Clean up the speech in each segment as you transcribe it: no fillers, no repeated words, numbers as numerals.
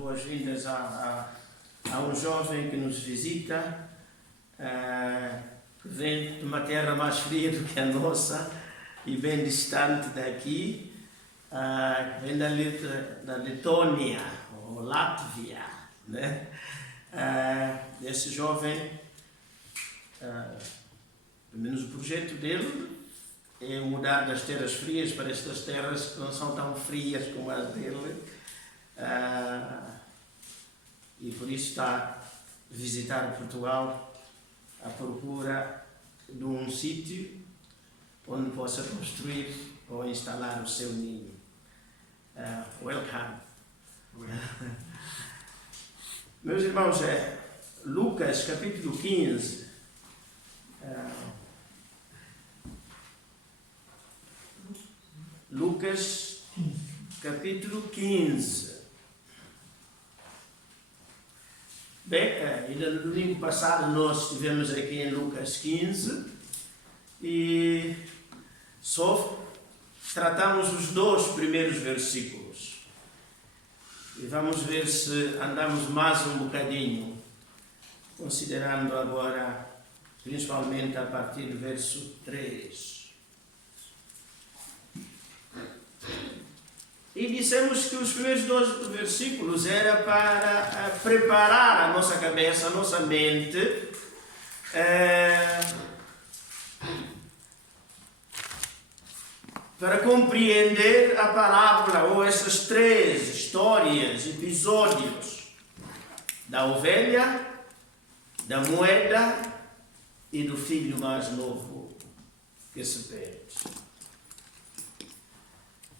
boas-vindas a um jovem que nos visita, que vem de uma terra mais fria do que a nossa e bem distante daqui, vem da Letônia, ou Látvia, né? Esse jovem, pelo menos o projeto dele é mudar das terras frias para estas terras que não são tão frias como as dele, e por isso está a visitar Portugal à procura de um sítio onde possa construir ou instalar o seu ninho. Welcome. Meus irmãos, Lucas capítulo 15. Lucas capítulo 15. Bem, ainda no domingo passado nós estivemos aqui em Lucas 15 e só tratamos os 2 primeiros versículos. E vamos ver se andamos mais um bocadinho, considerando agora, principalmente a partir do verso 3. E dissemos que os primeiros 2 versículos era para preparar a nossa cabeça, a nossa mente, para compreender a parábola, ou essas 3 histórias, episódios, da ovelha, da moeda e do filho mais novo que se perde.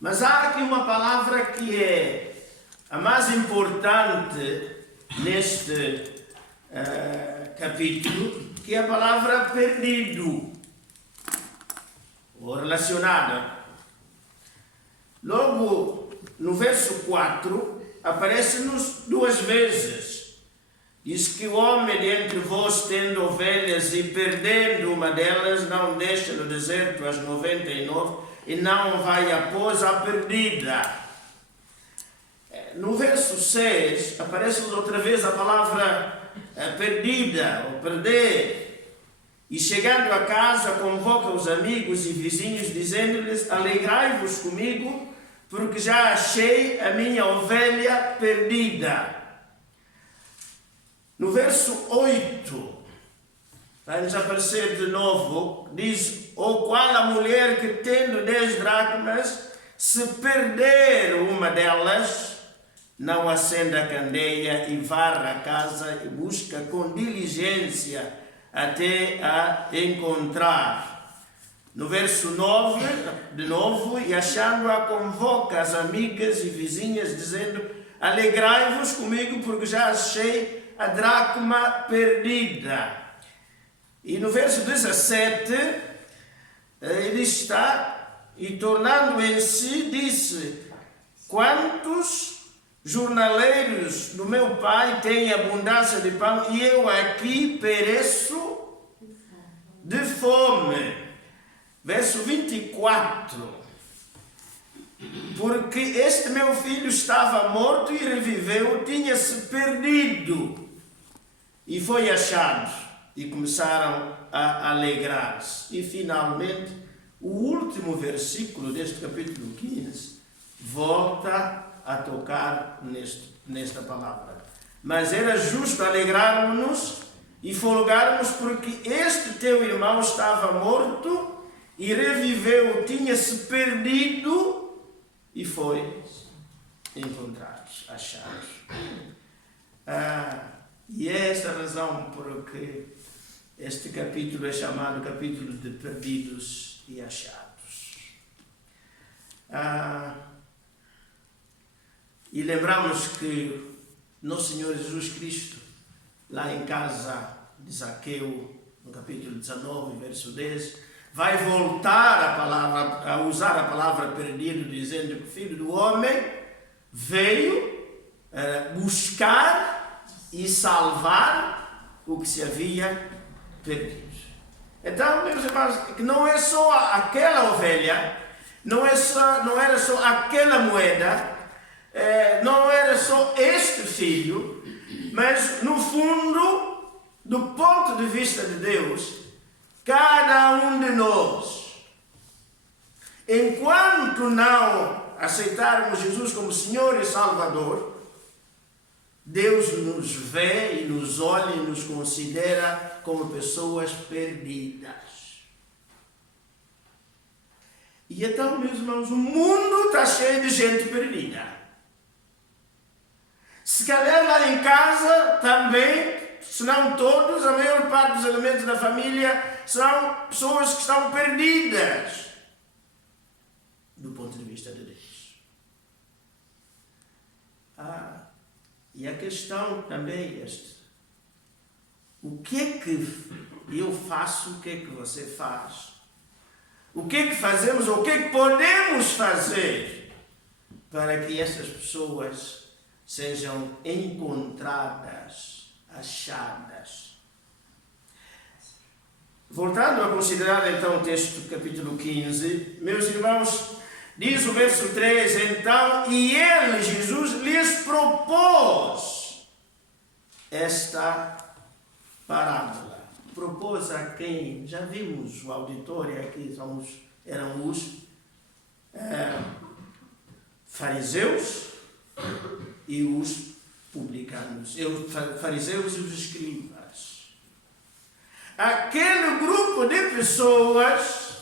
Mas há aqui uma palavra que é a mais importante neste capítulo, que é a palavra perdido, ou relacionada. Logo no verso 4, aparece-nos 2 vezes. Diz que o homem de entre vós, tendo ovelhas e perdendo uma delas, não deixa no deserto as 99 e não vai após a perdida. No verso 6, aparece-nos outra vez a palavra perdida, ou perder. E chegando a casa, convoca os amigos e vizinhos, dizendo-lhes: alegrai-vos comigo, porque já achei a minha ovelha perdida. No verso 8, vai-nos aparecer de novo, diz: ou qual a mulher que, tendo 10 dracmas, se perder uma delas, não acende a candeia e varre a casa e busca com diligência até a encontrar. No verso 9, de novo, e achando-a, convoca as amigas e vizinhas, dizendo: alegrai-vos comigo, porque já achei a dracma perdida. E no verso 17, ele está, e tornando em si, disse: quantos jornaleiros do meu pai têm abundância de pão, e eu aqui pereço de fome. Verso 24, porque este meu filho estava morto e reviveu, tinha-se perdido e foi achado. E começaram a alegrar-se. E finalmente, o último versículo deste capítulo 15 volta a tocar nesta palavra. Mas era justo alegrarmos-nos e folgarmos, porque este teu irmão estava morto e reviveu, tinha-se perdido e foi encontrado, achado. E é esta a razão por que este capítulo é chamado capítulo de perdidos e achados. E lembramos que nosso Senhor Jesus Cristo, lá em casa de Zaqueu, no capítulo 19, verso 10, vai voltar a usar a palavra perdido, dizendo que o Filho do Homem veio buscar e salvar o que se havia perdido. Então, meus irmãos, que não é só aquela ovelha, não era só aquela moeda, não era só este filho, mas no fundo, do ponto de vista de Deus, cada um de nós, enquanto não aceitarmos Jesus como Senhor e Salvador, Deus nos vê e nos olha e nos considera como pessoas perdidas. E então, meus irmãos, o mundo está cheio de gente perdida. Se calhar lá em casa também, se não todos, a maior parte dos elementos da família são pessoas que estão perdidas do ponto de vista de Deus. E a questão também é esta. O que é que eu faço, o que é que você faz? O que é que fazemos, ou o que é que podemos fazer para que essas pessoas sejam encontradas, achadas? Voltando a considerar então o texto do capítulo 15, meus irmãos, diz o verso 3, então, e ele, Jesus, lhes propôs esta parábola. Propôs a quem? Já vimos o auditório aqui, eram os fariseus e os publicanos, os fariseus e os escribas. Aquele grupo de pessoas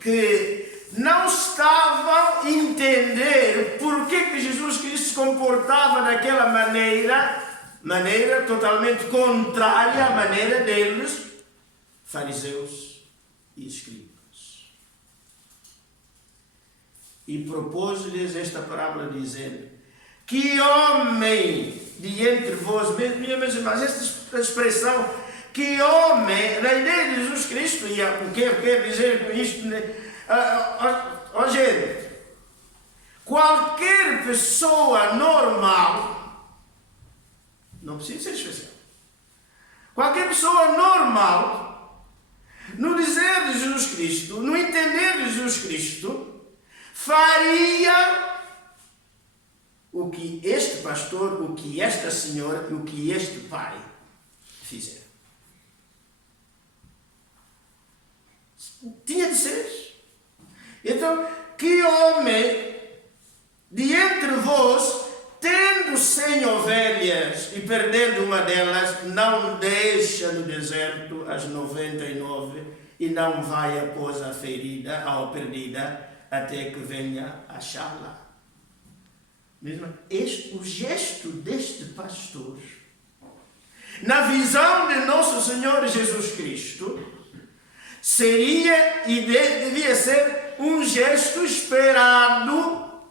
que não estavam a entender por que Jesus Cristo se comportava daquela maneira totalmente contrária à maneira deles, fariseus e escribas. E propôs-lhes esta parábola dizendo: que homem de entre vós, meus irmãos, esta expressão, que homem, na ideia de Jesus Cristo, e o que eu quero dizer com isto, gente, qualquer pessoa normal, não precisa ser especial, qualquer pessoa normal, no dizer de Jesus Cristo, no entender de Jesus Cristo, faria o que este pastor, o que esta senhora e o que este pai fizeram. Tinha de ser. Então, que homem de entre vós, tendo 100 ovelhas e perdendo uma delas, não deixa no deserto as 99 e não vai após a ferida, ou perdida, até que venha achá-la. O gesto deste pastor, na visão de nosso Senhor Jesus Cristo, seria e devia ser um gesto esperado,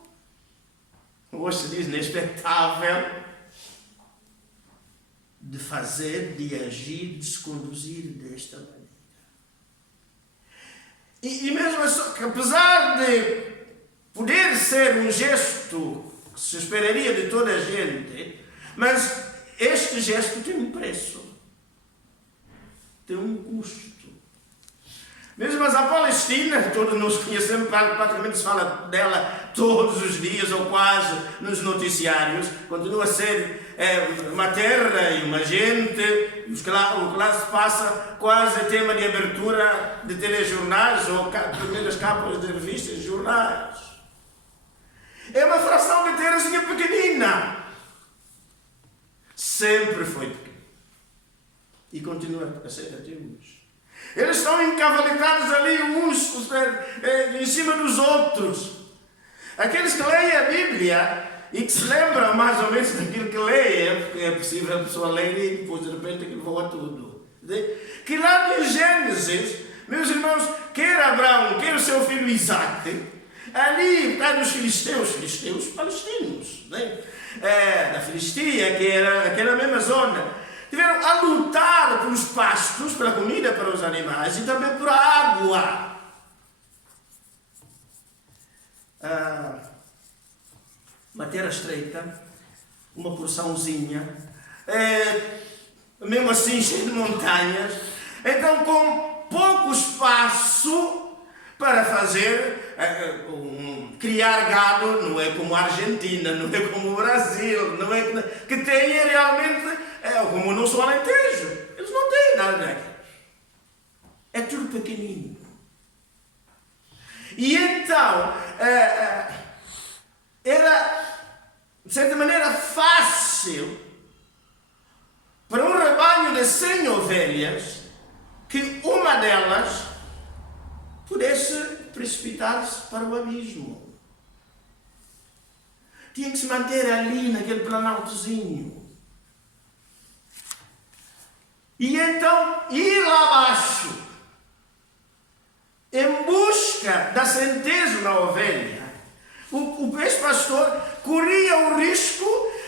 hoje se diz inexpectável, de fazer, de agir, de se conduzir desta maneira. E mesmo assim, apesar de poder ser um gesto que se esperaria de toda a gente, mas este gesto tem um preço, tem um custo. Mesmo a Palestina, todos nós conhecemos, praticamente se fala dela todos os dias ou quase nos noticiários, continua a ser uma terra e uma gente, o que lá se passa quase tema de abertura de telejornais ou primeiras capas de revistas e jornais. É uma fração de terrazinha pequenina. Sempre foi pequena. E continua a ser até hoje. Eles estão encavaletados ali uns em cima dos outros. Aqueles que leem a Bíblia e que se lembram mais ou menos daquilo que leem, porque é possível a pessoa ler e depois de repente aquilo voa tudo. Que lá em Gênesis, meus irmãos, quer Abraão, quer o seu filho Isaac, ali está nos filisteus palestinos, da Filistia, que era aquela mesma zona, tiveram a lutar pelos pastos, pela comida para os animais e também por água. Uma terra estreita, uma porçãozinha, mesmo assim cheia de montanhas, então com pouco espaço para fazer criar gado não é como a Argentina, não é como o Brasil, não é que tenha realmente, como o nosso Alentejo. Eles não têm nada daquilo. É tudo pequenino. E então, era, de certa maneira, fácil para um rebanho de 100 ovelhas que uma delas pudesse precipitar-se para o abismo. Tinha que se manter ali naquele planaltozinho. E então ir lá abaixo em busca da centésima ovelha, o ex-pastor corria o risco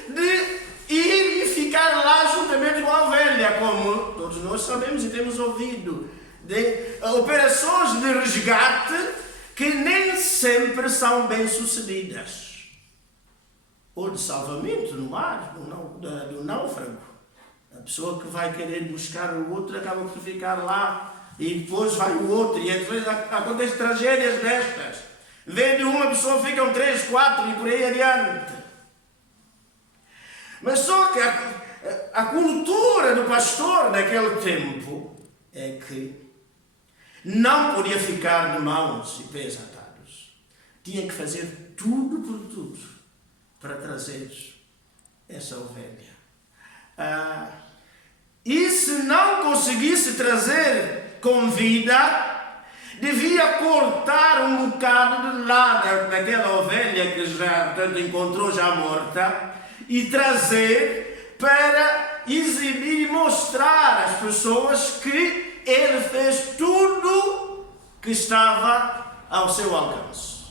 de ir e ficar lá juntamente com a ovelha, como todos nós sabemos e temos ouvido, de operações de resgate que nem sempre são bem-sucedidas, ou de salvamento no mar, do náufrago. A pessoa que vai querer buscar o outro acaba por ficar lá e depois vai o outro, e às vezes acontecem tragédias destas. Em vez de uma pessoa ficam 3, 4 e por aí adiante. Mas só que a cultura do pastor naquele tempo é que não podia ficar de mãos e pés atados. Tinha que fazer tudo por tudo para trazer essa ovelha. E se não conseguisse trazer com vida, devia cortar um bocado de lado daquela ovelha que já encontrou já morta e trazer para exibir e mostrar às pessoas que ele fez tudo que estava ao seu alcance.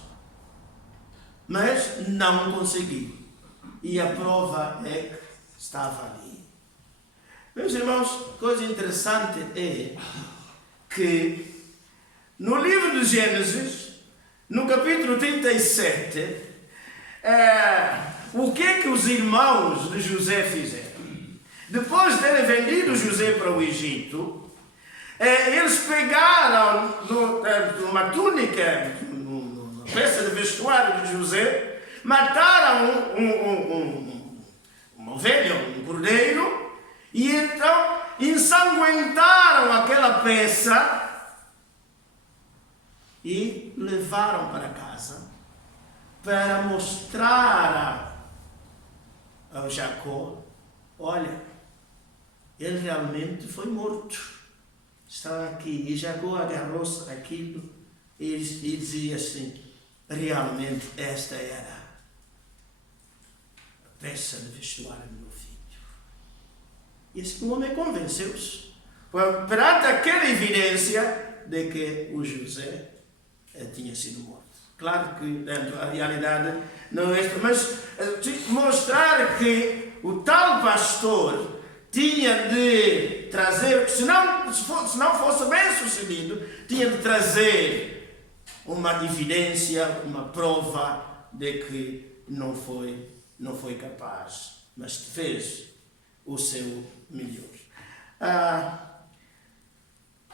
Mas não conseguiu. E a prova é que estava ali. Meus irmãos, coisa interessante é que no livro de Gênesis, no capítulo 37, o que é que os irmãos de José fizeram? Depois de terem vendido José para o Egito, eles pegaram uma túnica, uma peça de vestuário de José, mataram uma ovelha, um cordeiro, e então ensanguentaram aquela peça e levaram para casa para mostrar ao Jacó: olha, ele realmente foi morto, está aqui. E Jacó agarrou-se àquilo e dizia assim: realmente esta era a peça de vestuário do meu filho. E assim o homem convenceu-se perante aquela evidência de que o José tinha sido morto. Claro que a realidade não é esta, mas mostrar que o tal pastor tinha de trazer, se não fosse bem sucedido, tinha de trazer uma evidência, uma prova de que não foi capaz, mas fez o seu melhor.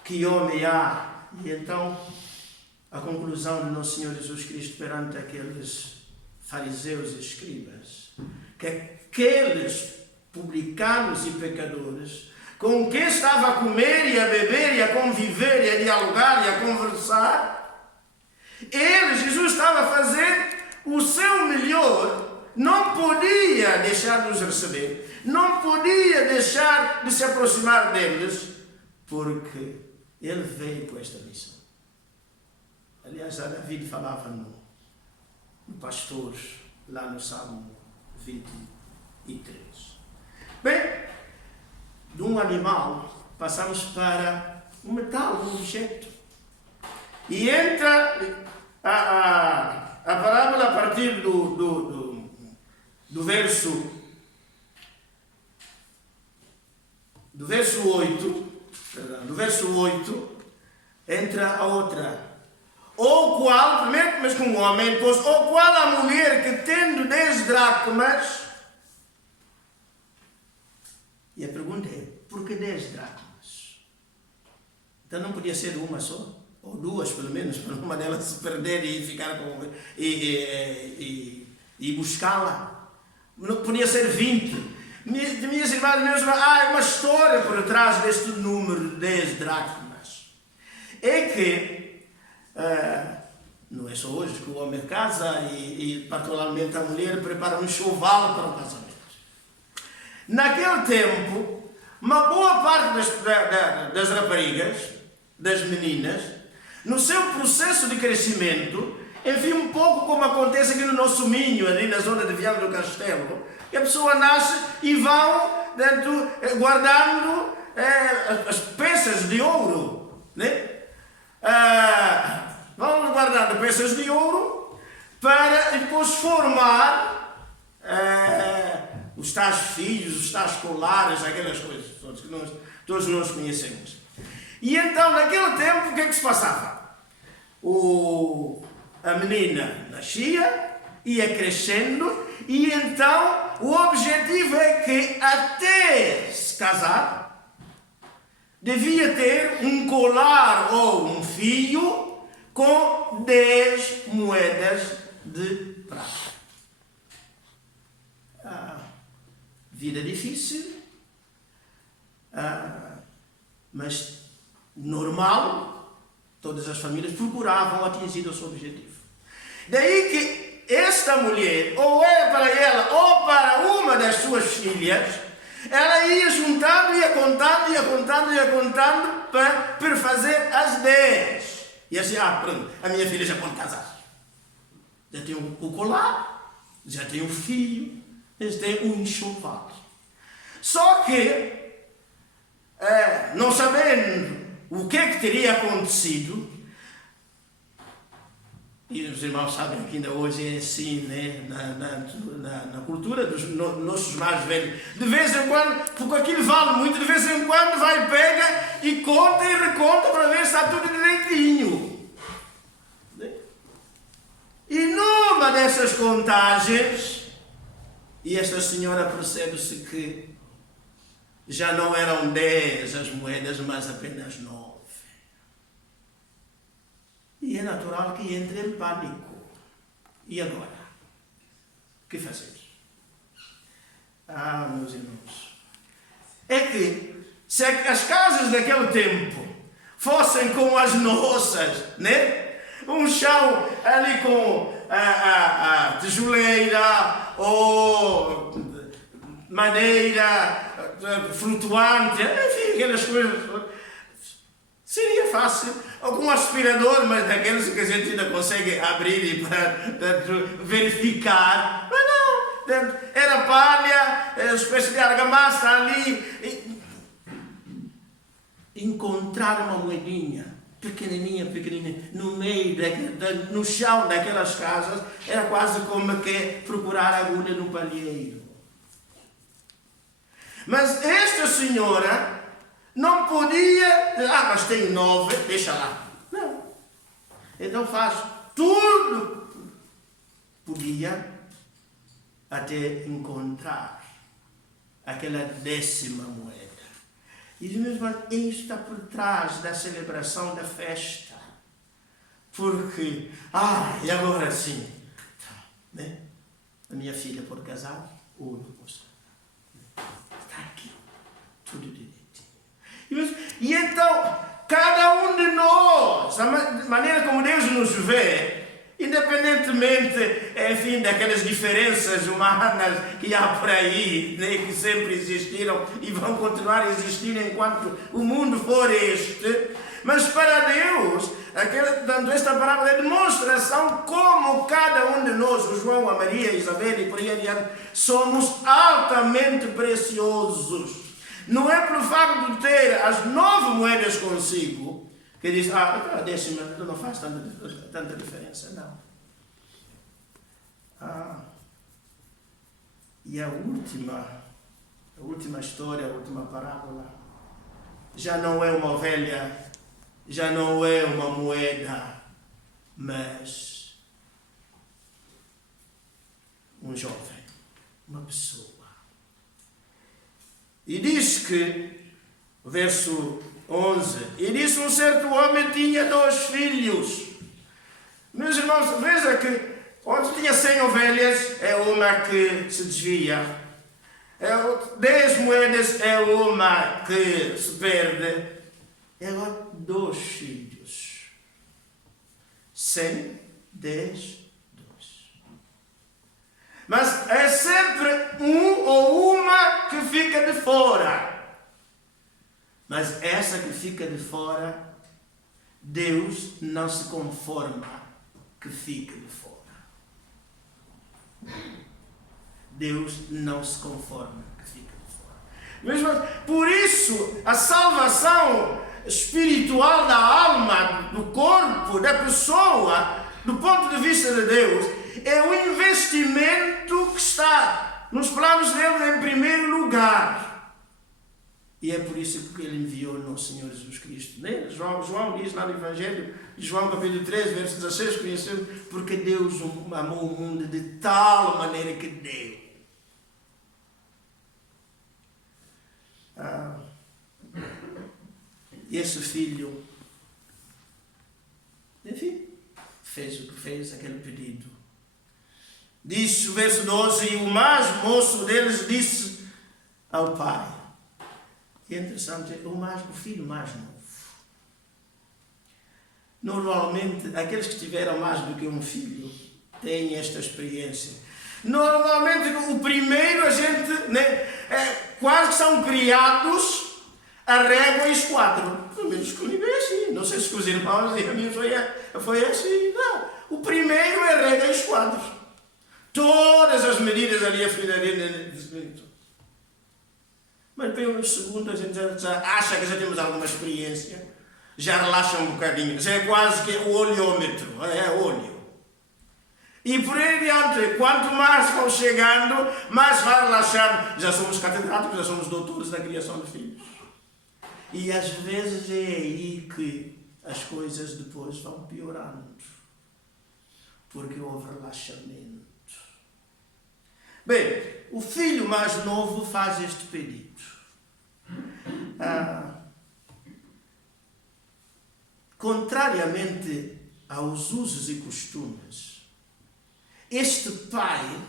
Que homem há? E então a conclusão de Nosso Senhor Jesus Cristo perante aqueles fariseus e escribas, que aqueles publicanos e pecadores com quem estava a comer e a beber e a conviver e a dialogar e a conversar, Jesus estava a fazer o seu melhor, não podia deixar de os receber, não podia deixar de se aproximar deles, porque ele veio com esta missão. Aliás, a David falava no pastor, lá no Salmo 23. Bem, de um animal, passamos para um metal, um objeto. E entra a parábola a partir do verso 8, entra a outra. Ou qual, primeiro começa com um homem, depois, ou qual a mulher que tendo 10 dracmas. E a pergunta é: por que 10 dracmas? Então não podia ser uma só? ou duas pelo menos, para uma delas se perder e ficar com e buscá-la. Não podia ser 20. Minhas irmãs, meus irmãos, há uma história por trás deste número de 10 dracmas. É que não é só hoje que o homem casa e particularmente a mulher prepara um enxoval para o casamento. Naquele tempo, uma boa parte das raparigas, das meninas, no seu processo de crescimento, enfim, um pouco como acontece aqui no nosso Minho, ali na zona de Viana do Castelo, que a pessoa nasce e vão guardando as peças de ouro, né? Vão guardando peças de ouro para depois formar os tais filhos, os tais colares, aquelas coisas que todos nós conhecemos. E então, naquele tempo, o que é que se passava? A menina nascia, ia crescendo, e então o objetivo é que até se casar, devia ter um colar ou um fio com 10 moedas de prata. Vida difícil, mas normal. Todas as famílias procuravam atingir o seu objetivo. Daí que esta mulher, ou é para ela, ou para uma das suas filhas, ela ia juntando, ia contando para fazer as 10. E assim, pronto, a minha filha já pode casar. Já tem o colar, já tem o fio, já tem um enxoval. Só que, não sabendo o que é que teria acontecido, e os irmãos sabem que ainda hoje é assim, né? na cultura dos nossos mais velhos, de vez em quando, porque aquilo vale muito, de vez em quando vai, pega e conta e reconta para ver se está tudo direitinho. E numa dessas contagens, e esta senhora percebe-se que já não eram 10 as moedas, mas apenas 9. E é natural que entre em pânico. E agora? O que fazer? Meus irmãos, é que se as casas daquele tempo fossem como as nossas, né? Um chão ali com a tijoleira ou madeira flutuante, enfim, aquelas coisas, seria fácil. Ou com um aspirador, mas daqueles que a gente ainda consegue abrir e para verificar. Mas não, era palha, espécie de argamassa ali. Encontrar uma moedinha pequenininha, no meio, no chão daquelas casas, era quase como que procurar agulha no palheiro. Mas esta senhora não podia, mas tem 9, deixa lá. Não. Então faz tudo podia até encontrar aquela 10ª moeda. E mesmo isso está por trás da celebração da festa. Porque, e agora sim, né? A minha filha pode casar ou não posso. Está aqui, tudo direitinho. E então, cada um de nós, a maneira como Deus nos vê, independentemente, enfim, daquelas diferenças humanas que há por aí, né, que sempre existiram e vão continuar a existir enquanto o mundo for este, mas para Deus, dando esta parábola é demonstração como cada um de nós, o João, a Maria, a Isabel e por aí adiante, somos altamente preciosos. Não é pelo facto de ter as 9 moedas consigo que diz, a 10ª não faz tanta diferença, não. E a última história, a última parábola, já não é uma ovelha, já não é uma moeda, mas um jovem, uma pessoa. E diz que, verso 11. E disse: um certo homem tinha 2 filhos. Meus irmãos, veja que onde tinha 100 ovelhas, é uma que se desvia. 10 moedas é uma que se perde. E agora 2 filhos. 100, 10, 2. Mas é sempre um ou uma que fica de fora. Mas essa que fica de fora, Deus não se conforma que fique de fora. Deus não se conforma que fique de fora. Mesmo, por isso, a salvação espiritual da alma, do corpo, da pessoa, do ponto de vista de Deus, é o investimento que está nos planos dele em primeiro lugar. E é por isso que ele enviou nosso Senhor Jesus Cristo. Né? João diz lá no Evangelho, João capítulo 3, verso 16, conhecemos, porque Deus amou o mundo de tal maneira que deu. E esse filho, enfim, fez o que fez, aquele pedido. Diz o verso 12, e o mais moço deles disse ao pai. E é interessante, o filho mais novo. Normalmente, aqueles que tiveram mais do que um filho têm esta experiência. Normalmente, o primeiro, a gente, né, quase que são criados a régua e esquadro. Pelo menos comigo é assim. Não sei se com os irmãos e a mim foi assim. Não. O primeiro é régua e esquadro. Todas as medidas ali a fridaria. Mas pelo segundo, a gente já acha que já temos alguma experiência, já relaxa um bocadinho, já é quase que o oleômetro, é óleo. E por aí adiante, quanto mais vão chegando, mais vai relaxando. Já somos catedráticos, já somos doutores da criação de filhos. E às vezes é aí que as coisas depois vão piorando, porque houve relaxamento. Bem, o filho mais novo faz este pedido. Contrariamente aos usos e costumes, este pai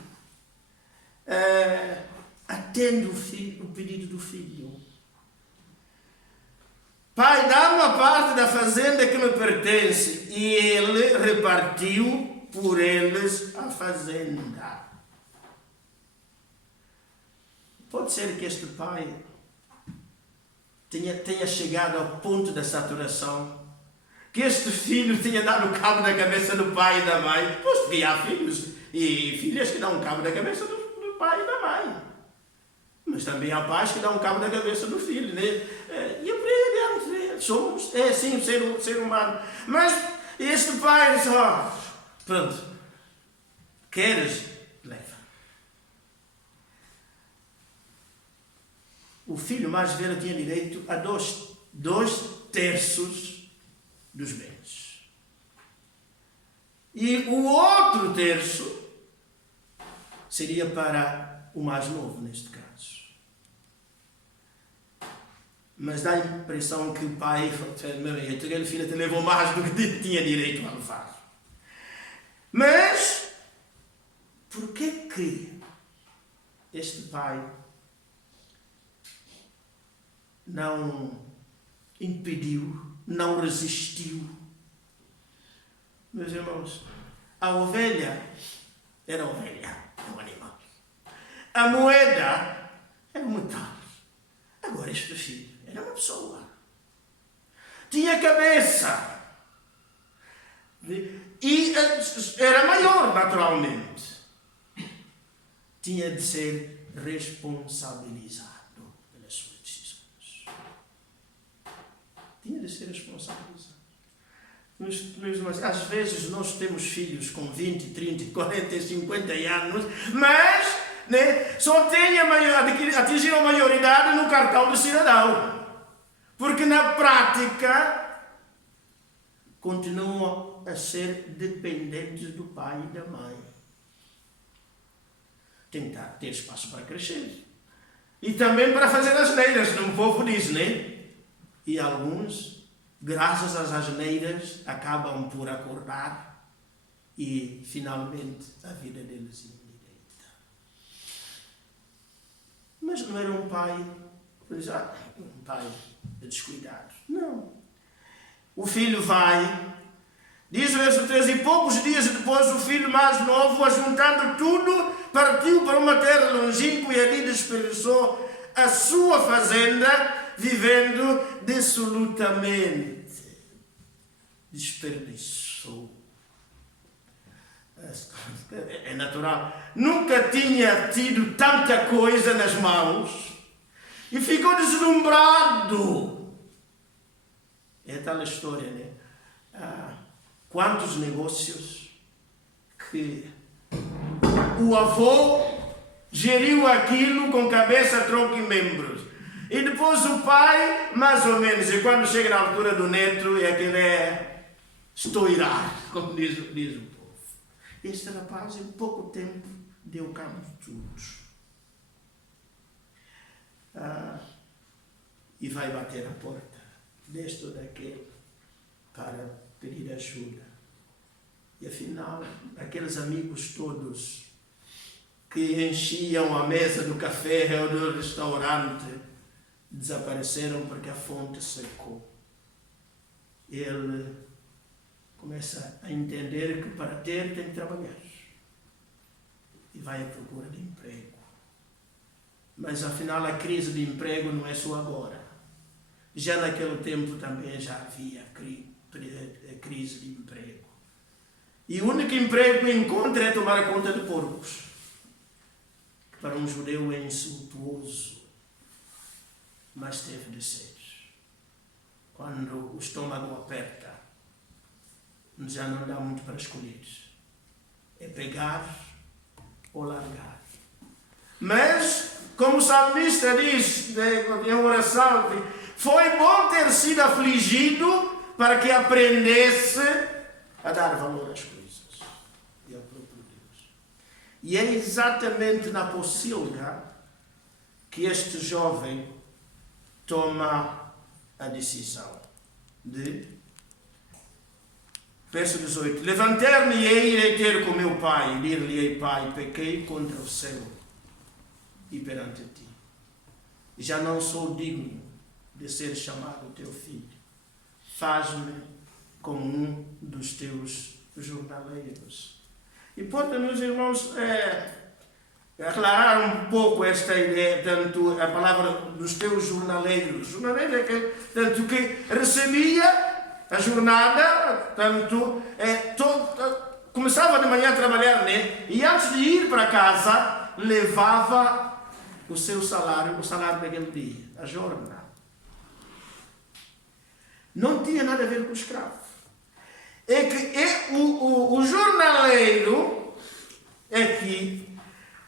atende o pedido do filho. Pai, dá-me a parte da fazenda que me pertence. E ele repartiu por eles a fazenda. Pode ser que este pai tenha chegado ao ponto da saturação, que este filho tenha dado cabo da cabeça do pai e da mãe, pois porque há filhos e filhas que dão cabo da cabeça do pai e da mãe, mas também há pais que dão cabo da cabeça do filho, né? E por aí adiante, somos, é assim o ser humano. Mas este pai diz: pronto, queres? Leva. O filho mais velho tinha direito a 2/3 dos bens. E o outro terço seria para o mais novo, neste caso. Mas dá a impressão que o pai, aquele filho até levou mais do que tinha direito a levar. Mas, por que este pai não impediu, não resistiu? Meus irmãos, a ovelha era ovelha, um animal. A moeda era um metal. Agora este filho era uma pessoa. Tinha cabeça. E era maior, naturalmente. Tinha de ser responsabilizado. Tinha de ser responsabilizado. Mas às vezes nós temos filhos com 20, 30, 40, 50 anos, mas, né, só atingiram a maioridade no cartão de cidadão. Porque na prática continuam a ser dependentes do pai e da mãe. Tentar ter espaço para crescer. E também para fazer as neiras, como o povo diz, né? E alguns, graças às asneiras, acabam por acordar e finalmente a vida deles endireita. Mas não era um pai, um pai descuidado. Não. O filho vai, diz o verso 13, e poucos dias depois o filho mais novo, ajuntando tudo, partiu para uma terra longínqua e ali desperdiçou a sua fazenda, vivendo dissolutamente. Desperdiçou. É natural. Nunca tinha tido tanta coisa nas mãos e ficou deslumbrado. É tal história, né? Quantos negócios que o avô geriu aquilo com cabeça, tronco e membros. E depois o pai, mais ou menos. E quando chega na altura do neto, estoirar, como diz o povo. Este rapaz, em pouco tempo, deu cabo de tudo. E vai bater a porta deste ou daquele para pedir ajuda. E afinal, aqueles amigos todos que enchiam a mesa do café ou do restaurante desapareceram porque a fonte secou. Ele começa a entender que para ter tem que trabalhar e vai à procura de emprego. Mas afinal a crise de emprego não é só agora. Já naquele tempo também já havia crise de emprego. E o único emprego que encontra é tomar conta de porcos. Que para um judeu é insultuoso, mas teve de ser. Quando o estômago aperta, já não dá muito para escolher. É pegar ou largar. Mas, como o salmista diz em oração, foi bom ter sido afligido para que aprendesse a dar valor às coisas e ao próprio Deus. E é exatamente na pocilga que este jovem toma a decisão de, verso 18, levantar-me-ei e irei ter com meu pai, e dir-lhe-ei, pai, pequei contra o céu e perante ti. Já não sou digno de ser chamado teu filho. Faz-me como um dos teus jornaleiros. E pode, meus irmãos, aclarar um pouco esta ideia, tanto a palavra dos teus jornaleiros. Jornaleiro é aquele, tanto que recebia a jornada, tanto começava de manhã a trabalhar, né? E antes de ir para casa, levava o seu salário, o salário daquele dia, a jornada. Não tinha nada a ver com o escravo. É que o jornaleiro aqui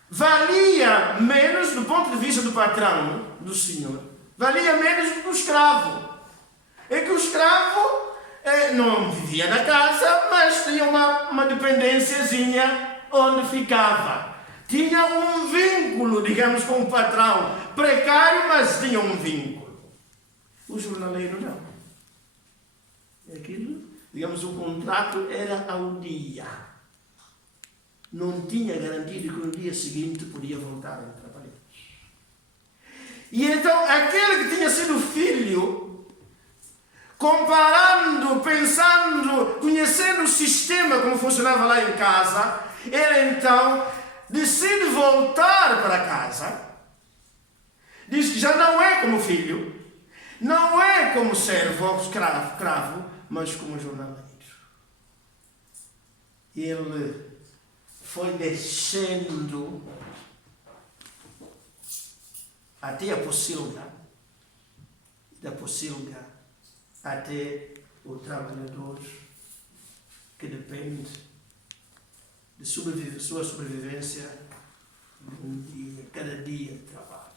valia menos, do ponto de vista do patrão, do senhor, valia menos do que o escravo. É que o escravo não vivia na casa, mas tinha uma dependênciazinha onde ficava. Tinha um vínculo, digamos, com o patrão. Precário, mas tinha um vínculo. O jornaleiro não. Aquilo, digamos, o contrato era ao dia. Não tinha garantia de que no dia seguinte podia voltar a trabalhar. E então, aquele que tinha sido filho, comparando, pensando, conhecendo o sistema como funcionava lá em casa, ele então decide voltar para casa. Diz que já não é como filho, não é como servo ou escravo, mas como jornaleiro. Ele foi descendo até a pocilga, da pocilga até o trabalhador que depende de sua sobrevivência de um dia, cada dia de trabalho.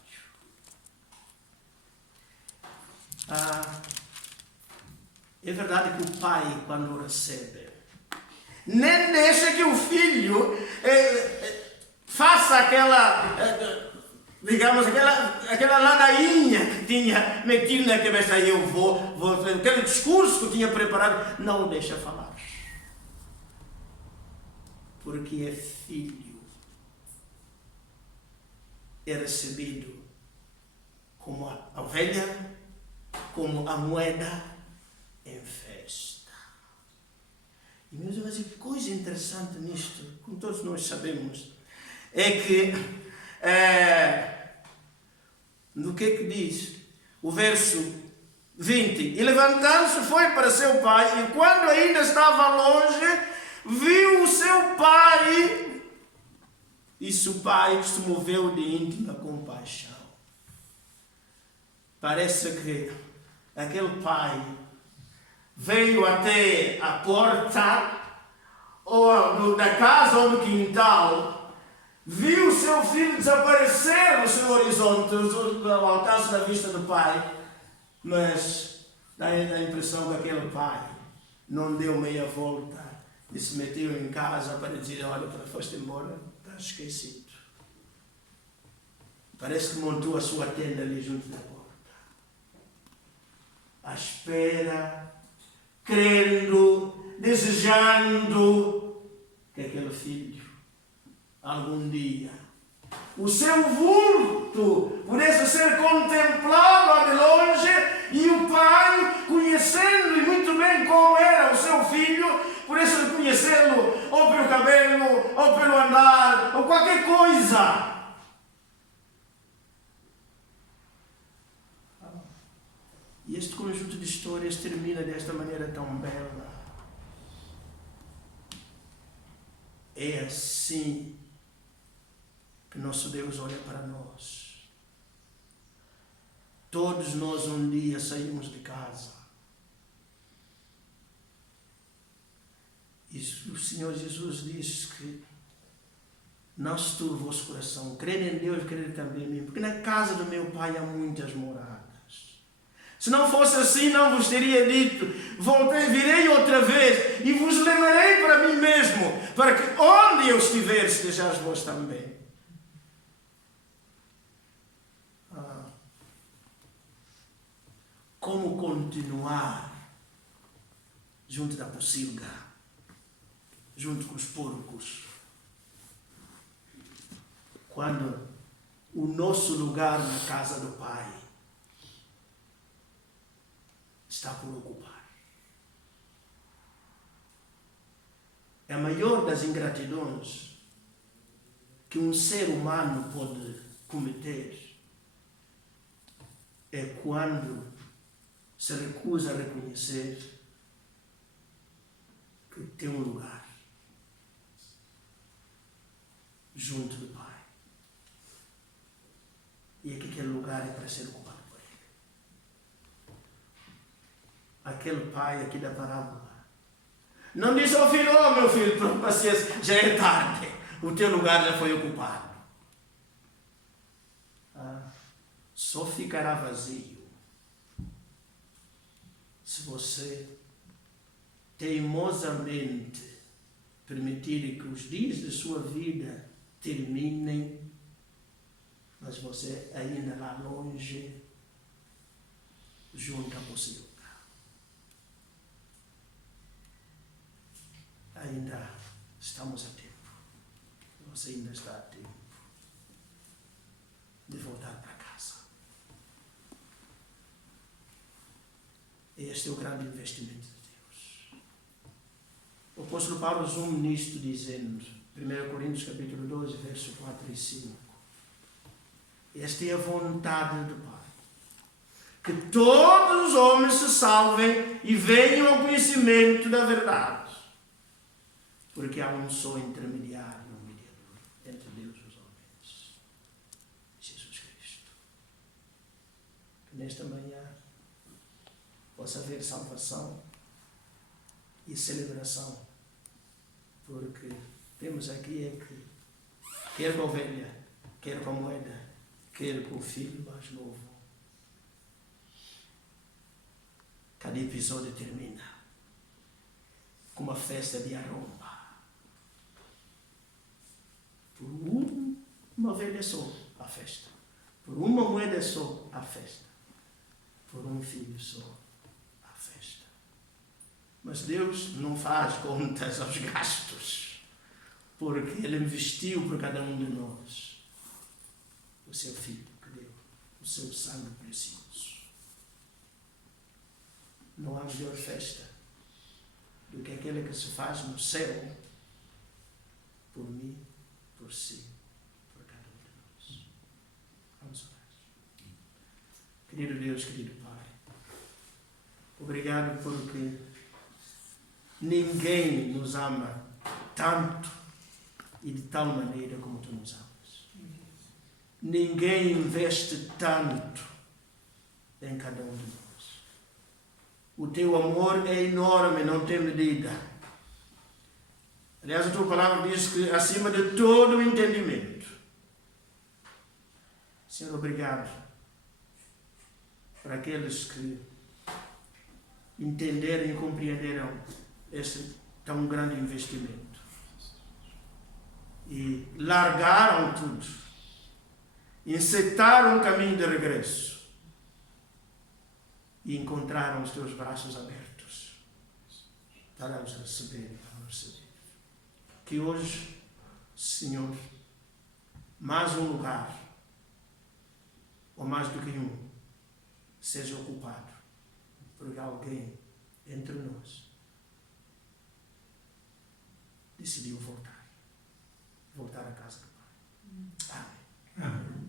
É verdade que o pai, quando recebe, nem deixa que o filho faça aquela digamos, aquela ladainha que tinha metido na cabeça, aí eu vou, aquele discurso que eu tinha preparado, não o deixa falar. Porque é filho, é recebido como a ovelha, como a moeda em festa. E meus irmãos, a coisa interessante nisto, como todos nós sabemos, é que no que diz o verso 20, e levantando-se foi para seu pai, e quando ainda estava longe, viu o seu pai, e seu pai se moveu de íntima compaixão. Parece que aquele pai veio até a porta ou da casa ou do quintal, viu o seu filho desaparecer no seu horizonte, ao alcance da vista do pai, mas dá a impressão que aquele pai não deu meia volta e se meteu em casa para dizer: olha, foste embora, estás esquecido. Parece que montou a sua tenda ali junto da porta, à espera, crendo, desejando que aquele filho, algum dia, o seu vulto pudesse ser contemplado de longe, e o pai, conhecendo e muito bem como era o seu filho, pudesse reconhecê-lo ou pelo cabelo, ou pelo andar, ou qualquer coisa. E este conjunto de histórias termina desta maneira tão bela. É assim que nosso Deus olha para nós. Todos nós um dia saímos de casa. E o Senhor Jesus diz que não se turbe o vosso coração. Crede em Deus, crede também em mim. Porque na casa do meu Pai há muitas moradas. Se não fosse assim, não vos teria dito: voltei, virei outra vez e vos levarei para mim mesmo, para que onde eu estiver, estejais vós também. Como continuar junto da pocilga, junto com os porcos, quando o nosso lugar na casa do Pai está por ocupar? É a maior das ingratidões que um ser humano pode cometer é quando se recusa a reconhecer que tem um lugar junto do Pai. E é que aquele lugar é para ser ocupado por Ele. Aquele pai aqui da parábola não disse ao filho: oh meu filho, por paciência, já é tarde, o teu lugar já foi ocupado. Só ficará vazio se você teimosamente permitir que os dias de sua vida terminem, mas você ainda lá longe, junto à pocilga. Ainda estamos a tempo. Você ainda está a tempo de voltar para casa. Este é o grande investimento de Deus. O apóstolo Paulo resume nisto dizendo, 1 Coríntios capítulo 12, verso 4 e 5. Esta é a vontade do Pai, que todos os homens se salvem e venham ao conhecimento da verdade. Porque há um só intermediário, um mediador entre Deus e os homens, Jesus Cristo. Que nesta manhã possa haver salvação e celebração, porque temos aqui é que, quer com a ovelha, quer com a moeda, quer com o filho mais novo, cada episódio termina com uma festa de aroma. Por uma ovelha só, a festa. Por uma moeda só, a festa. Por um filho só, a festa. Mas Deus não faz contas aos gastos, porque Ele investiu por cada um de nós o seu Filho que deu, o seu sangue precioso. Não há melhor festa do que aquela que se faz no céu por mim, por si, por cada um de nós. Vamos orar. Querido Deus, querido Pai, obrigado porque ninguém nos ama tanto e de tal maneira como Tu nos amas. Ninguém investe tanto em cada um de nós. O Teu amor é enorme, não tem medida. Aliás, a Tua palavra diz que acima de todo o entendimento. Senhor, obrigado para aqueles que entenderam e compreenderam esse tão grande investimento e largaram tudo, encetaram um caminho de regresso e encontraram os Teus braços abertos para os receber e para os receber. Que hoje, Senhor, mais um lugar, ou mais do que um, seja ocupado por alguém entre nós decidiu voltar à casa do Pai. Amém. Amém.